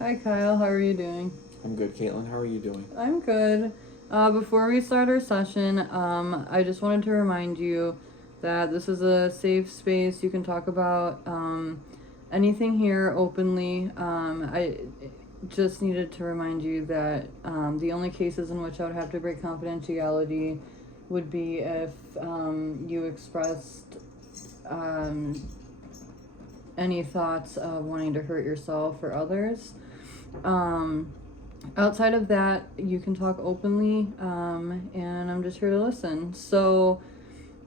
Hi Kyle, how are you doing? I'm good, Caitlin. How are you doing? I'm good. Before we start our session, I just wanted to remind you that this is a safe space. You can talk about anything here openly. I just needed to remind you that the only cases in which I would have to break confidentiality would be if you expressed um, any thoughts of wanting to hurt yourself or others. Um, Outside of that, you can talk openly, and I'm just here to listen. So,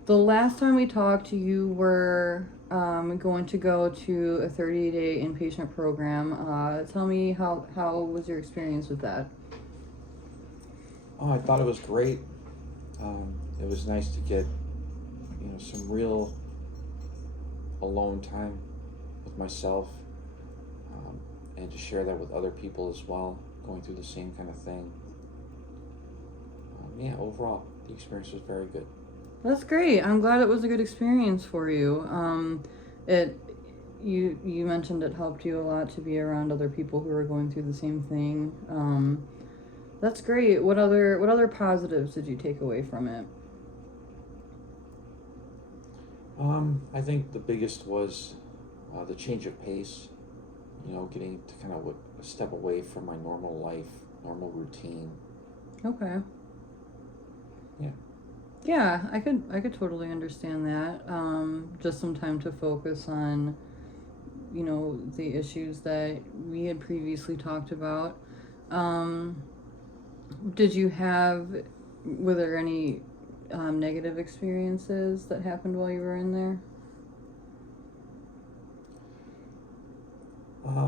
the last time we talked, you were going to go to a 30-day inpatient program. Tell me how was your experience with that? Oh, I thought it was great. It was nice to get, some real alone time with myself, and to share that with other people as well, going through the same kind of thing. Yeah, overall, the experience was very good. That's great. I'm glad it was a good experience for you. It you mentioned it helped you a lot to be around other people who are going through the same thing. That's great. What other positives did you take away from it? I think the biggest was the change of pace. Getting to kind of a step away from my normal life, normal routine. Okay. Yeah. Yeah, I could totally understand that. Just some time to focus on, the issues that we had previously talked about. Um, did you have were there any negative experiences that happened while you were in there?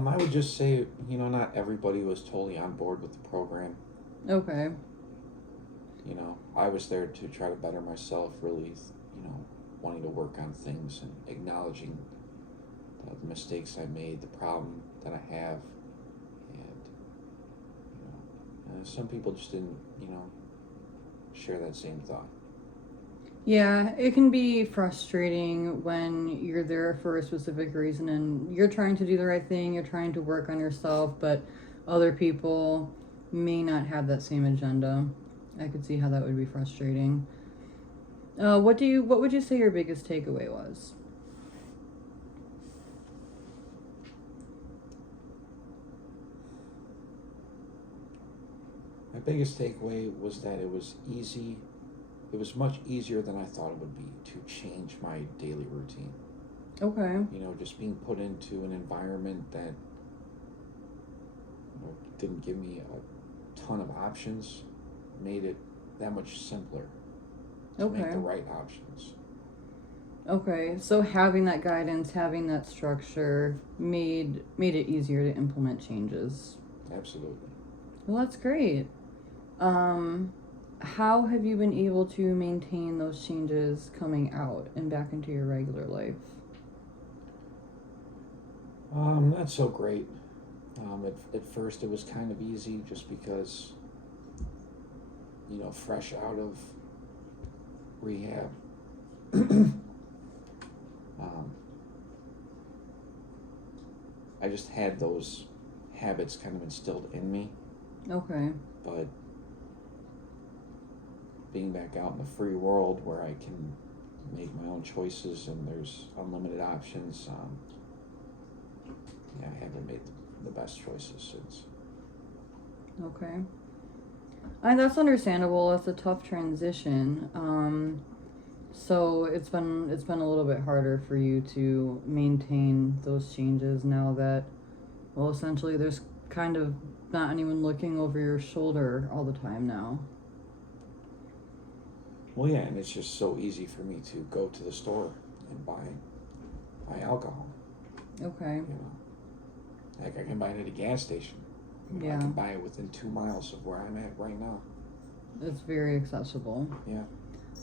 I would just say, not everybody was totally on board with the program. Okay. I was there to try to better myself, really, wanting to work on things and acknowledging the mistakes I made, the problem that I have, and some people just didn't, share that same thought. Yeah, it can be frustrating when you're there for a specific reason and you're trying to do the right thing, you're trying to work on yourself, but other people may not have that same agenda. I could see how that would be frustrating. What would you say your biggest takeaway was? My biggest takeaway was that it was easy. It was much easier than I thought it would be to change my daily routine. Okay. Just being put into an environment that didn't give me a ton of options made it that much simpler to make Okay. the right options. Okay. So having that guidance, having that structure made it easier to implement changes. Absolutely. Well, that's great. Um, how have you been able to maintain those changes coming out and back into your regular life? Not so great. At first, it was kind of easy just because, fresh out of rehab, um, I just had those habits kind of instilled in me. Okay. But being back out in the free world where I can make my own choices and there's unlimited options, yeah, I haven't made the best choices since. Okay. That's understandable. It's a tough transition. So it's been a little bit harder for you to maintain those changes now that, well, essentially there's kind of not anyone looking over your shoulder all the time now. Well, yeah, and it's just so easy for me to go to the store and buy alcohol. Okay. Like I can buy it at a gas station. I Yeah. can buy it within 2 miles of where I'm at right now. It's very accessible. Yeah.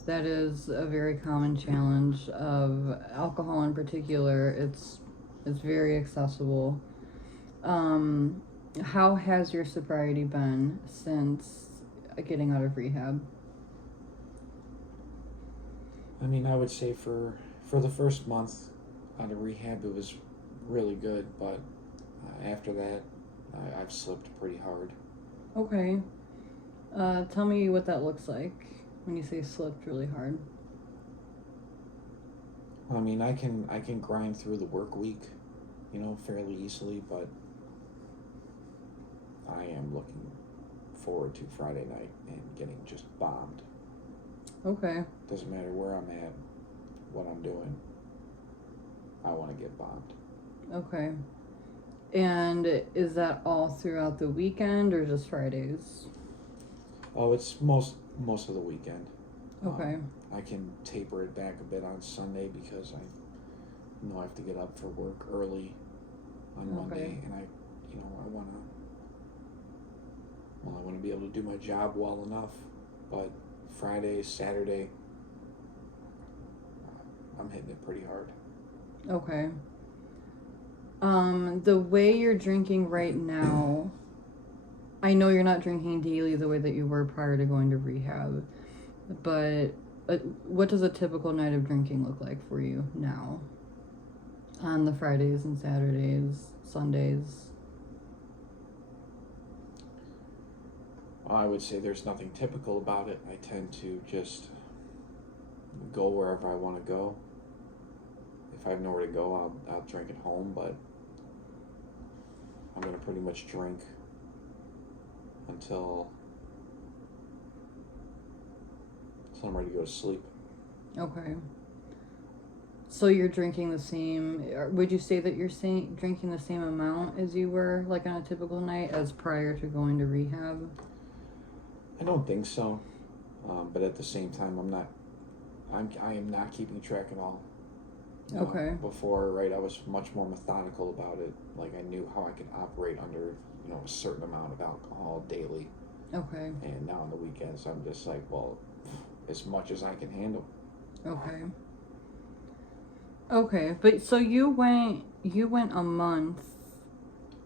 That is a very common challenge of alcohol in particular. It's very accessible. Um, how has your sobriety been since getting out of rehab? I mean, I would say for the first month out of rehab, it was really good, but after that, I've slipped pretty hard. Okay. Tell me what that looks like when you say slipped really hard. I mean, I can grind through the work week, fairly easily, but I am looking forward to Friday night and getting just bombed. Okay. Doesn't matter where I'm at, what I'm doing. I want to get bombed. Okay. And is that all throughout the weekend or just Fridays? Oh, it's most of the weekend. Okay. I can taper it back a bit on Sunday because I know I have to get up for work early on Monday, and I want to be able to do my job well enough. But Friday, Saturday, I'm hitting it pretty hard. Okay. The way you're drinking right now, I know you're not drinking daily the way that you were prior to going to rehab, but what does a typical night of drinking look like for you now? On the Fridays and Saturdays, Sundays? I would say there's nothing typical about it. I tend to just go wherever I want to go. If I have nowhere to go, I'll drink at home, but I'm going to pretty much drink until I'm ready to go to sleep. Okay. So you're drinking the same, would you say that you're drinking the same amount as you were like on a typical night as prior to going to rehab? I don't think so, but at the same time, I am not keeping track at all. Okay. Before, right, I was much more methodical about it. Like I knew how I could operate under, a certain amount of alcohol daily. Okay. And now on the weekends, I'm just like, well, as much as I can handle. Okay. Okay, but so you went a month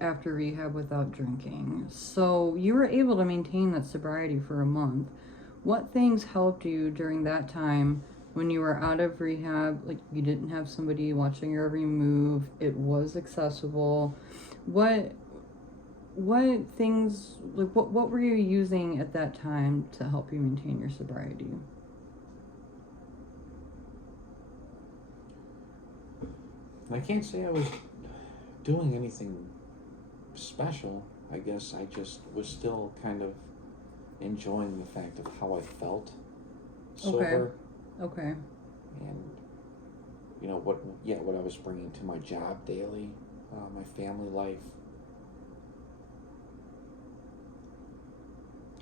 after rehab without drinking. So you were able to maintain that sobriety for a month. What things helped you during that time when you were out of rehab? Like you didn't have somebody watching your every move. It was accessible. What things, like what were you using at that time to help you maintain your sobriety? I can't say I was doing anything special. I guess I just was still kind of enjoying the fact of how I felt sober. Okay. And what I was bringing to my job daily, my family life.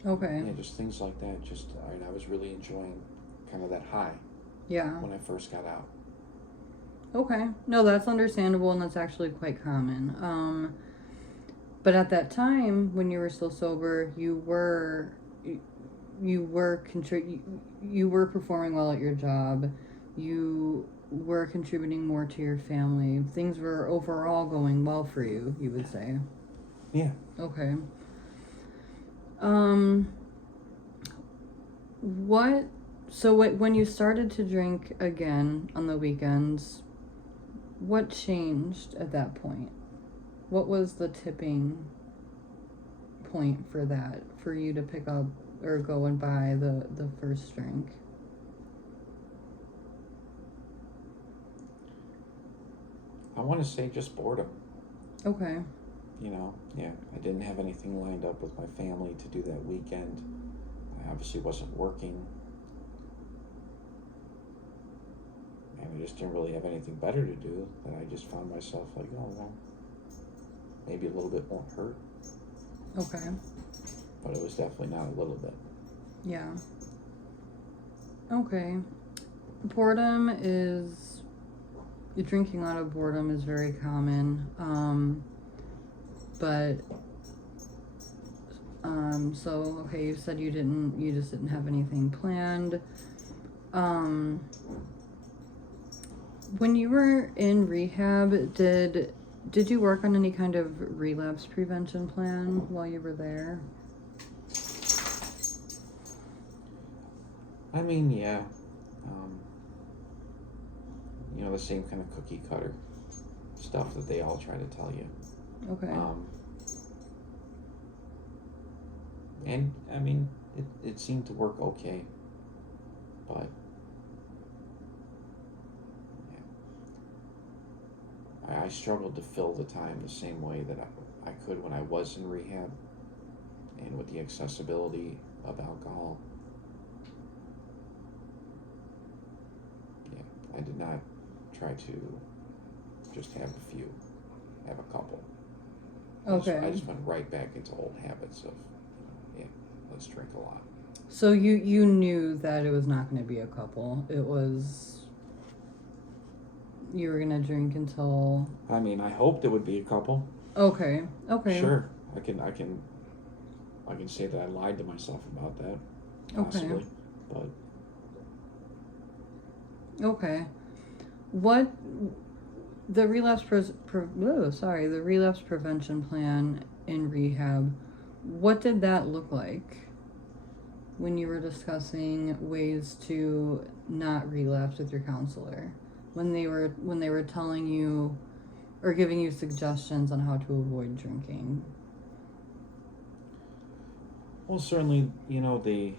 Okay. Yeah, just things like that. Just I was really enjoying kind of that high. Yeah. When I first got out. Okay. No, that's understandable and that's actually quite common. But at that time when you were still sober, you were performing well at your job. You were contributing more to your family. Things were overall going well for you, you would say. Yeah. Okay. When you started to drink again on the weekends, what changed at that point? What was the tipping point for that, for you to pick up or go and buy the first drink? I want to say just boredom. Okay. Yeah, I didn't have anything lined up with my family to do that weekend. I obviously wasn't working. And I just didn't really have anything better to do. That I just found myself like, oh, well, maybe a little bit won't hurt. Okay. But it was definitely not a little bit. Yeah. Okay. Drinking out of boredom is very common. You said you just didn't have anything planned. When you were in rehab, did you work on any kind of relapse prevention plan while you were there? I mean, yeah. The same kind of cookie cutter stuff that they all try to tell you. Okay. And I mean, it seemed to work okay, but yeah. I struggled to fill the time the same way that I could when I was in rehab, and with the accessibility of alcohol. Yeah, I did not try to just have a few, have a couple. Okay. I just went right back into old habits of, yeah, let's drink a lot. So you knew that it was not going to be a couple. It was you were going to drink until. I mean, I hoped it would be a couple. Okay. Okay. Sure, I can say that I lied to myself about that, possibly, Okay. but Okay. What the the relapse prevention plan in rehab, what did that look like when you were discussing ways to not relapse with your counselor? When they were telling you or giving you suggestions on how to avoid drinking? well, certainly, they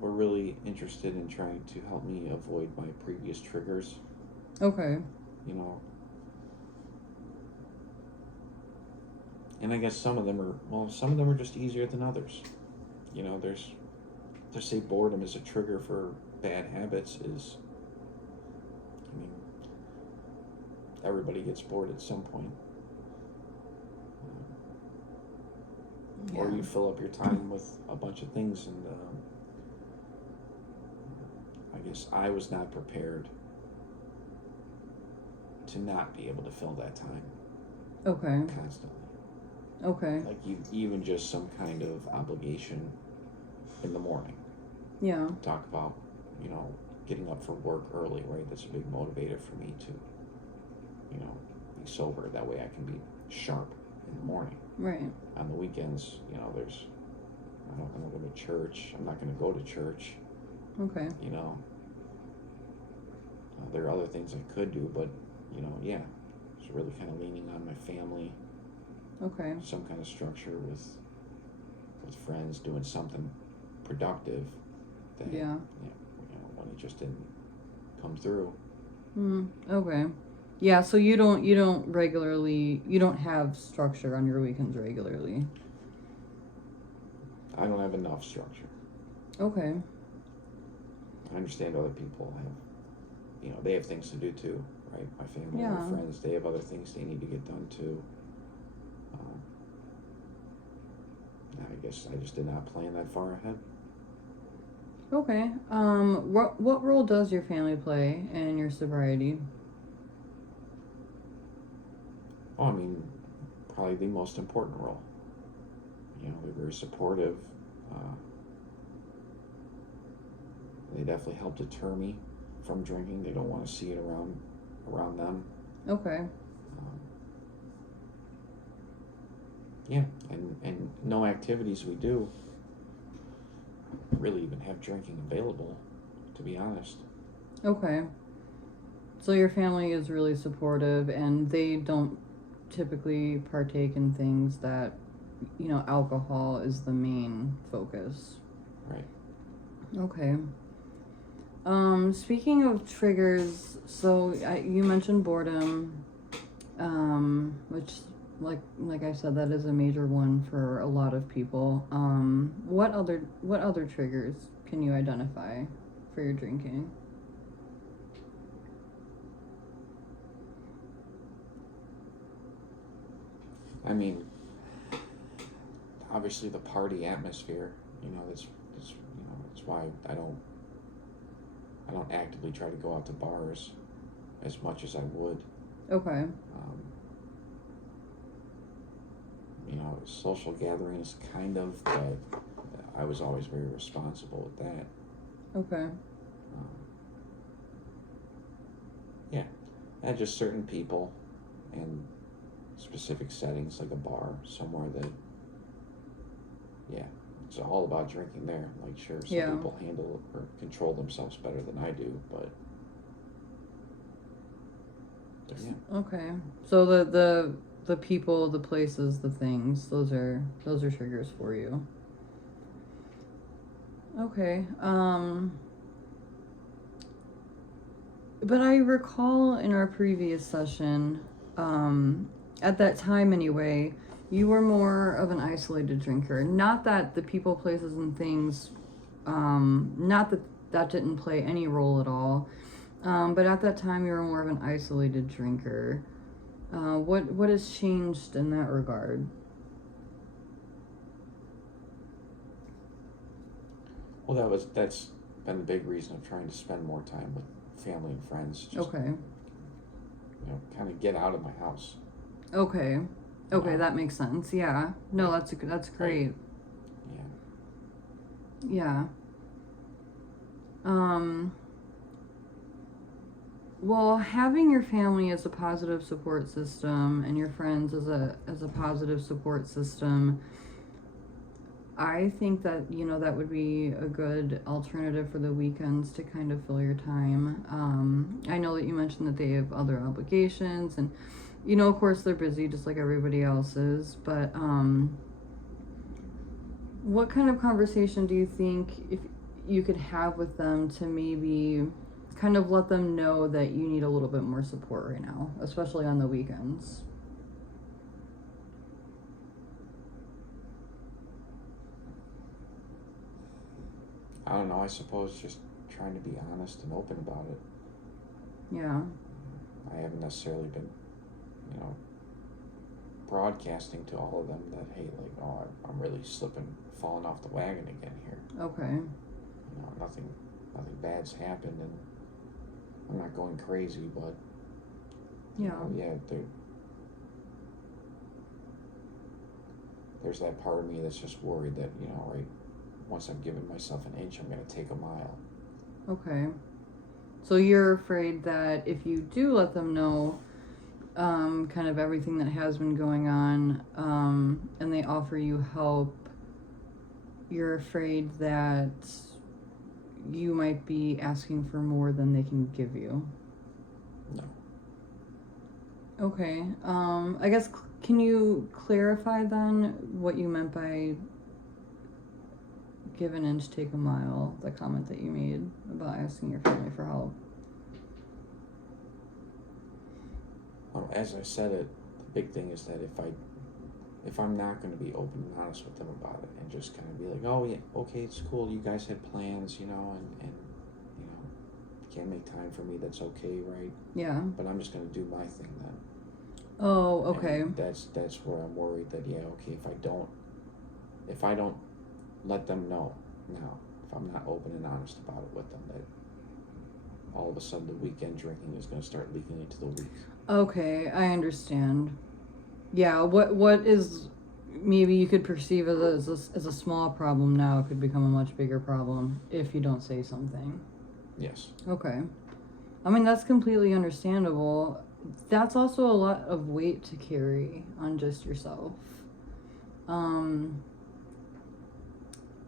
were really interested in trying to help me avoid my previous triggers. Okay. You know, and I guess some of them are just easier than others. There's to say boredom is a trigger for bad habits is, I mean, everybody gets bored at some point. Yeah. Or you fill up your time with a bunch of things, and I guess I was not prepared to not be able to fill that time Okay. constantly. Okay. Like even just some kind of obligation in the morning. Yeah. Talk about, getting up for work early, right? That's a big motivator for me to, be sober. That way I can be sharp in the morning. Right. On the weekends, I don't go to church. I'm not going to go to church. Okay. There are other things I could do, but, yeah, just really kind of leaning on my family. Okay. Some kind of structure with friends, doing something productive. That, Yeah. when it just didn't come through. Okay. Yeah, so you don't have structure on your weekends regularly. I don't have enough structure. Okay. I understand other people have, they have things to do too, right? My family, Yeah. my friends, they have other things they need to get done too. I guess I just did not plan that far ahead. Okay. What role does your family play in your sobriety? Oh, I mean, probably the most important role. They're very supportive. They definitely help deter me from drinking. They don't want to see it around them. Okay. Yeah, and no activities we do really even have drinking available, to be honest. Okay. So your family is really supportive, and they don't typically partake in things that, alcohol is the main focus. Right. Okay. Speaking of triggers, so you mentioned boredom, which, like I said, that is a major one for a lot of people. What other triggers can you identify for your drinking? I mean, obviously the party atmosphere. That's why I don't actively try to go out to bars as much as I would. Okay. Social gatherings, kind of, but I was always very responsible with that. Okay. Yeah, and just certain people and specific settings, like a bar somewhere that, yeah, it's all about drinking there. Like, sure, some people handle or control themselves better than I do, but yeah. Okay. So the the people, the places, the things. Those are triggers for you. Okay. But I recall in our previous session, at that time anyway, you were more of an isolated drinker. Not that the people, places, and things, not that that didn't play any role at all, but at that time you were more of an isolated drinker. What has changed in that regard? Well, that's been the big reason of trying to spend more time with family and friends. Just, Okay. Kind of get out of my house. Okay. Okay, Yeah. that makes sense. Yeah. No, that's great. Yeah. Yeah. Well, having your family as a positive support system and your friends as a positive support system, I think that, that would be a good alternative for the weekends to kind of fill your time. I know that you mentioned that they have other obligations and, of course they're busy just like everybody else is, but what kind of conversation do you think if you could have with them to maybe kind of let them know that you need a little bit more support right now, especially on the weekends? I don't know. I suppose just trying to be honest and open about it. Yeah. I haven't necessarily been, broadcasting to all of them that, hey, like, oh, I'm really falling off the wagon again here. Okay. Nothing bad's happened, and I'm not going crazy, but Yeah. There's that part of me that's just worried that, right, once I've given myself an inch, I'm going to take a mile. Okay. So you're afraid that if you do let them know kind of everything that has been going on, and they offer you help, you're afraid that you might be asking for more than they can give you. No. Okay. I guess, can you clarify then what you meant by give an inch, take a mile, the comment that you made about asking your family for help? As I said it, the big thing is that if I'm not going to be open and honest with them about it and just kind of be like, oh yeah, okay, it's cool, you guys had plans, and can't make time for me, that's okay, right? Yeah. But I'm just going to do my thing then. Oh, okay. And that's where I'm worried that, okay, if I don't let them know now, if I'm not open and honest about it with them, that all of a sudden the weekend drinking is going to start leaking into the week. Okay, I understand. Yeah, what is maybe you could perceive as a small problem now could become a much bigger problem if you don't say something. Yes. Okay. I mean, that's completely understandable. That's also a lot of weight to carry on just yourself. And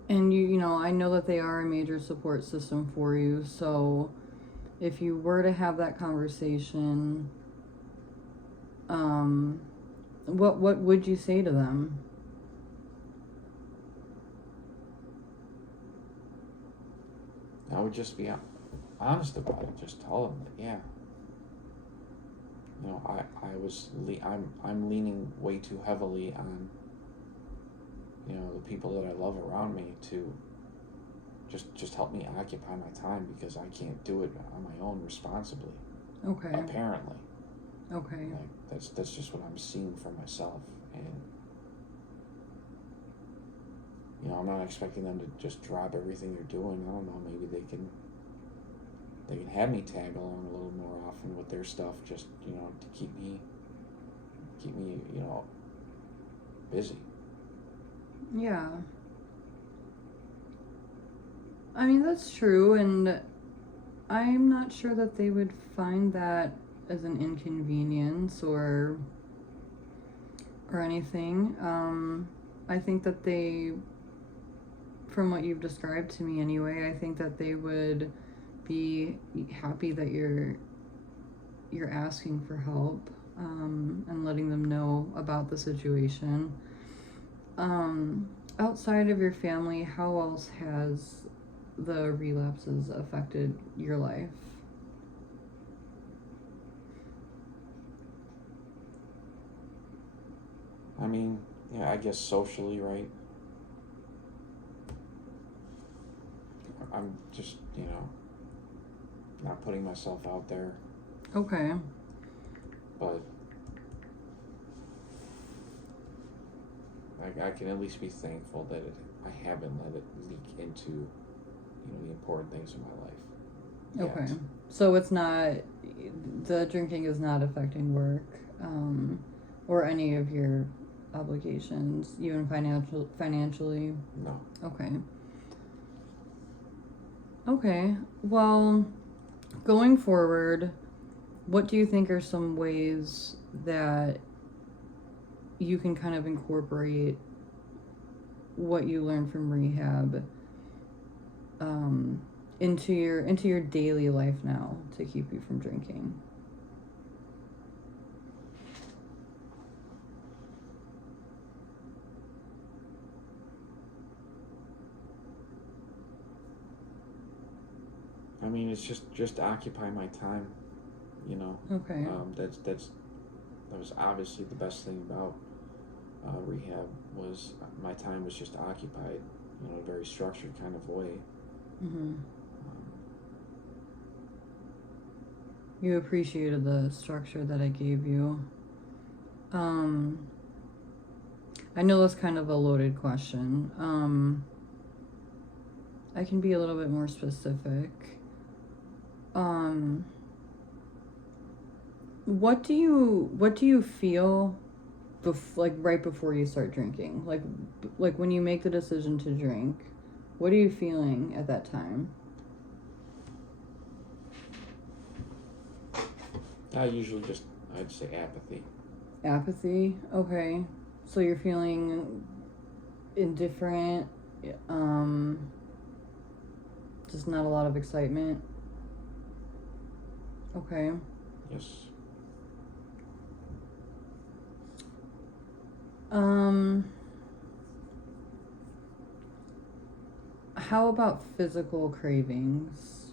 I know that they are a major support system for you, so if you were to have that conversation, what would you say to them? I would just be honest about it. Just tell them that, yeah. I'm leaning way too heavily on, the people that I love around me to just help me occupy my time because I can't do it on my own responsibly. Okay. Apparently. Okay. Like that's just what I'm seeing for myself, and I'm not expecting them to just drop everything they're doing. I don't know, maybe they can have me tag along a little more often with their stuff, just to keep me busy. Yeah. I mean, that's true, and I'm not sure that they would find that as an inconvenience or anything. I think that they, from what you've described to me anyway, I think that they would be happy that you're asking for help. and letting them know about the situation. Outside of your family, how else has the relapses affected your life? I mean, yeah, I guess socially, right? I'm just, not putting myself out there, Okay. but I can at least be thankful that I haven't let it leak into, the important things in my life. Okay. Yet. So it's not, the drinking is not affecting work, or any of your obligations, even financially. No. Okay. Okay. Well, going forward, what do you think are some ways that you can kind of incorporate what you learned from rehab, into your daily life now to keep you from drinking? I mean, it's just occupy my time, you know. Okay. That was obviously the best thing about rehab was my time was just occupied, in a very structured kind of way. Mm-hmm. Um, You appreciated the structure that I gave you. Um, I know that's kind of a loaded question. I can be a little bit more specific. Um, what do you feel like right before you start drinking? Like when you make the decision to drink, what are you feeling at that time? I usually I'd say apathy. Apathy. Okay. So you're feeling indifferent, um just not a lot of excitement. Okay. Yes. Um how about physical cravings?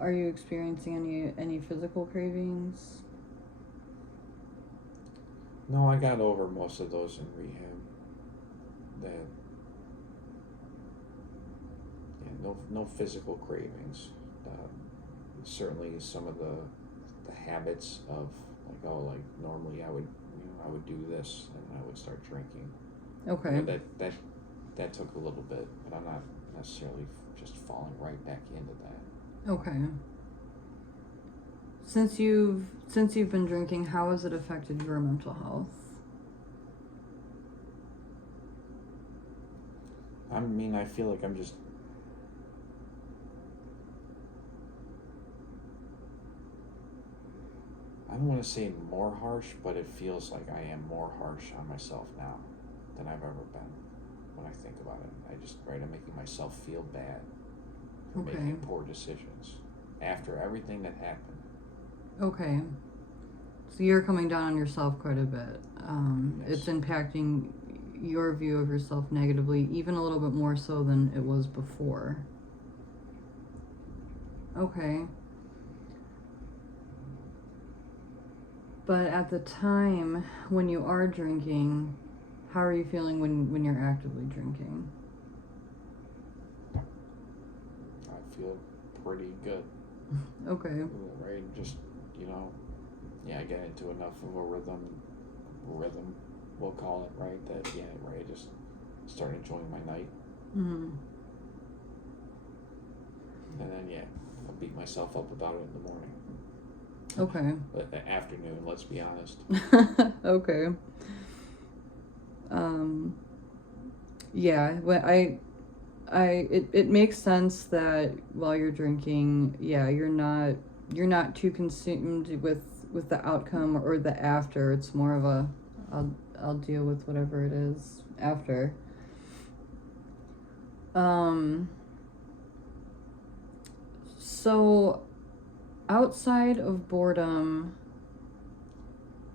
Are you experiencing any physical cravings? No, I got over most of those in rehab. That no physical cravings. Certainly some of the habits of like normally I would do this and I would start drinking. Okay. That took a little bit, but I'm not necessarily just falling right back into that. Okay. Since you've been drinking, how has it affected your mental health? I mean, I feel like I don't want to say more harsh, but it feels like I am more harsh on myself now than I've ever been when I think about it. I'm making myself feel bad for Okay. making poor decisions after everything that happened. Okay. So you're coming down on yourself quite a bit. Yes. It's impacting your view of yourself negatively, even a little bit more so than it was before. Okay. But at the time when you are drinking, how are you feeling when you're actively drinking? I feel pretty good. Okay. Right? Just, I get into enough of a rhythm, we'll call it, right? Just start enjoying my night. Mm-hmm. And then, I'll beat myself up about it in the morning. Okay. Afternoon, let's be honest. Okay. Yeah, it makes sense that while you're drinking, you're not too consumed with the outcome or the after. It's more of a I'll deal with whatever it is after. So outside of boredom,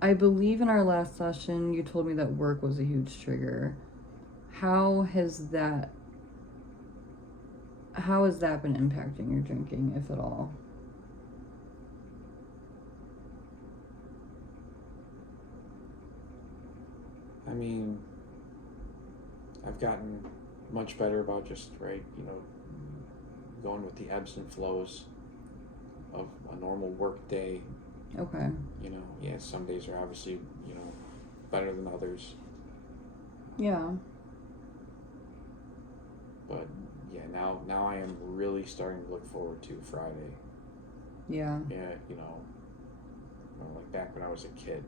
I believe in our last session you told me that work was a huge trigger. How has that been impacting your drinking, if at all? I mean, I've gotten much better about just, right, going with the ebbs and flows of a normal work day. Okay. Yeah, some days are obviously, better than others. Yeah. But yeah, now I am really starting to look forward to Friday. Yeah. Yeah, like back when I was a kid.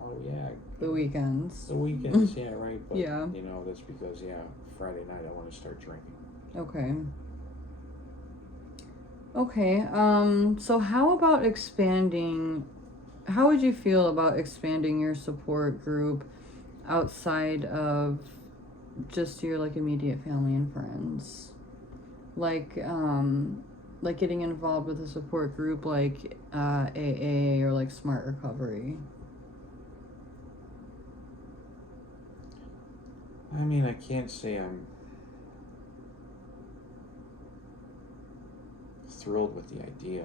Oh yeah, The weekends. the weekends. Yeah, right. But Yeah. that's because Friday night I want to start drinking. Okay. Okay. So how about expanding? How would you feel about expanding your support group outside of just your like immediate family and friends? Like getting involved with a support group like AA or like Smart Recovery. I mean, I can't say I'm thrilled with the idea.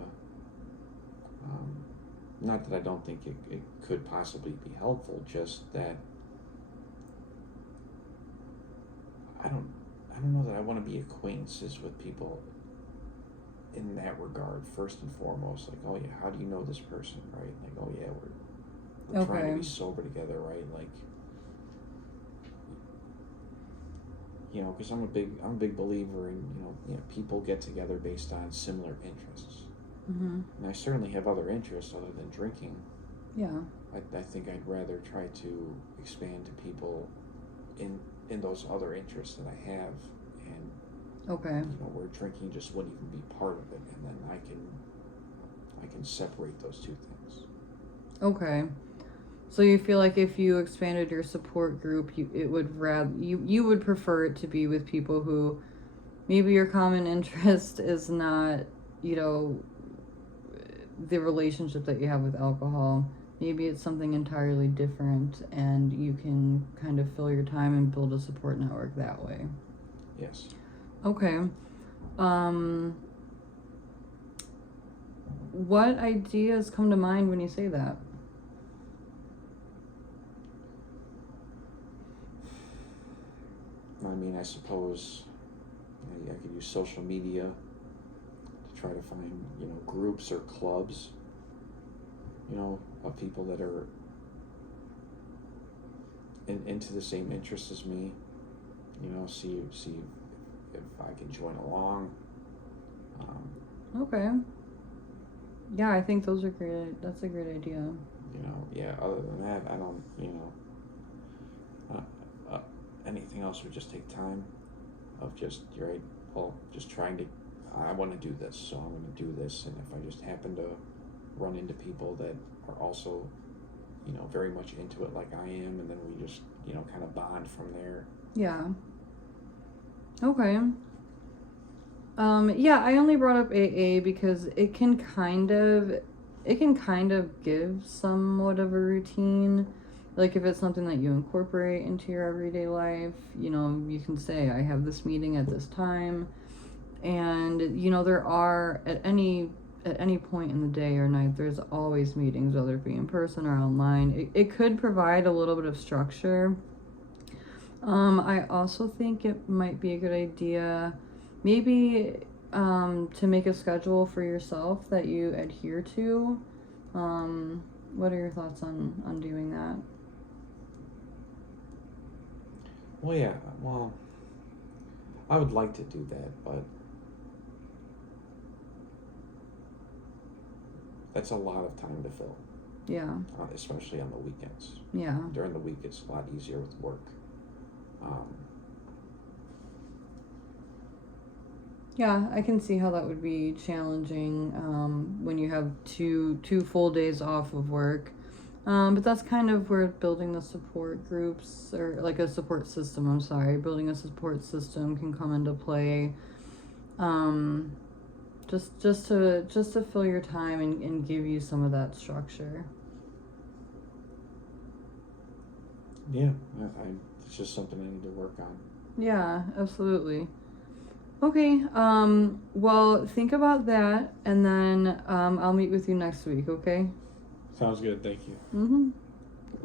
Not that I don't think it could possibly be helpful, just that I don't know that I want to be acquaintances with people in that regard first and foremost. Like, oh yeah, how do you know this person, right? Like, oh yeah, we're trying to Okay. be sober together, right? Like, because I'm a big believer in people get together based on similar interests, Mhm. and I certainly have other interests other than drinking. Yeah. I think I'd rather try to expand to people in those other interests that I have, and Okay. where drinking just wouldn't even be part of it, and then I can separate those two things. Okay. So you feel like if you expanded your support group, you would prefer it to be with people who maybe your common interest is not, you know, the relationship that you have with alcohol. Maybe it's something entirely different and you can kind of fill your time and build a support network that way. Yes. Okay. What ideas come to mind when you say that? I mean, I suppose I could use social media to try to find groups or clubs of people that are into the same interests as me. See if I can join along. Okay. Yeah, I think those are great. That's a great idea. Yeah. Other than that, I don't. Anything else would just take time. Of just right. Well, just trying to. I want to do this, so I'm going to do this, and if I just happen to run into people that are also, very much into it like I am, and then we just, kind of bond from there. Yeah. Okay. Yeah, I only brought up AA because it can kind of give somewhat of a routine. Like if it's something that you incorporate into your everyday life, you can say I have this meeting at this time, and there are at any point in the day or night there's always meetings, whether it be in person or online. It could provide a little bit of structure. I also think it might be a good idea maybe to make a schedule for yourself that you adhere to. What are your thoughts on doing that? Well, yeah. Well, I would like to do that, but that's a lot of time to fill. Yeah. Especially on the weekends. Yeah. During the week, it's a lot easier with work. Yeah, I can see how that would be challenging when you have two full days off of work. But that's kind of where building the support groups or like a support system, building a support system can come into play. just to fill your time and give you some of that structure. Yeah, it's just something I need to work on. Yeah, absolutely. Okay, well, think about that, and then I'll meet with you next week, okay? Sounds good, thank you. Mm-hmm.